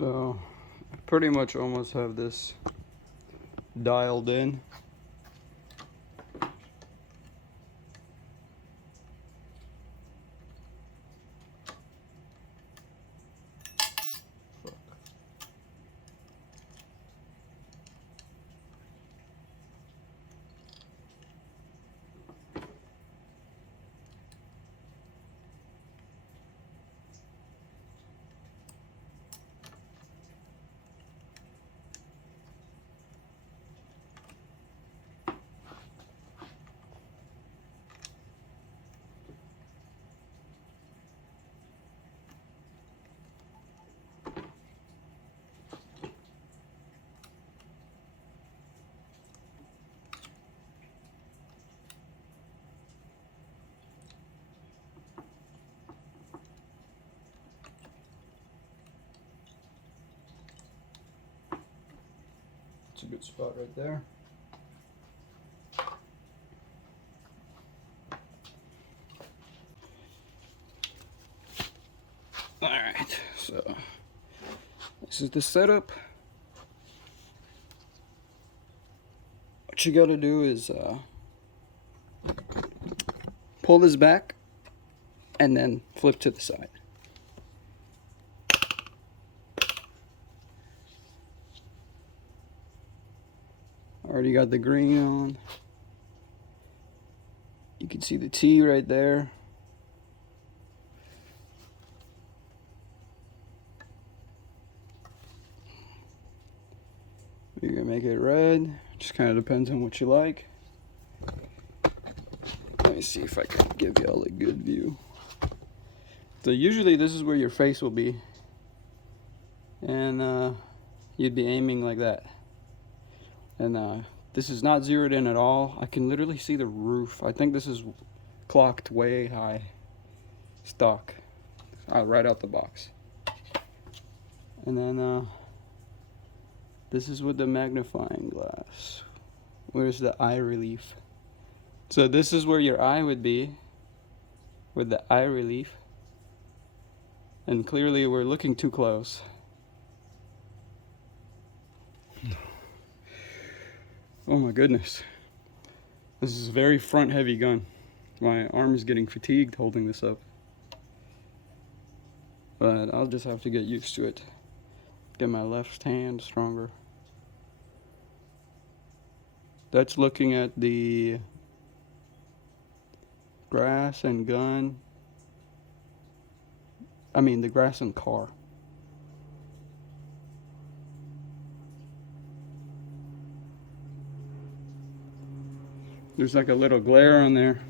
So I pretty much almost have this dialed in. It's a good spot right there. Alright, so this is the setup. What you gotta do is pull this back and then flip to the side. Already got the green on. You can see the T right there. You're gonna make it red. Just kind of depends on what you like. Let me see if I can give y'all a good view. So usually this is where your face will be, and you'd be aiming like that. And this is not zeroed in at all. I can literally see the roof. I think this is clocked way high stock, right out the box. And then this is with the magnifying glass. Where's the eye relief? So this is where your eye would be with the eye relief. And clearly we're looking too close. Oh my goodness. This is a very front heavy gun. My arm is getting fatigued holding this up. But I'll just have to get used to it. Get my left hand stronger. That's looking at the grass and gun. I mean the grass and car. There's like a little glare on there.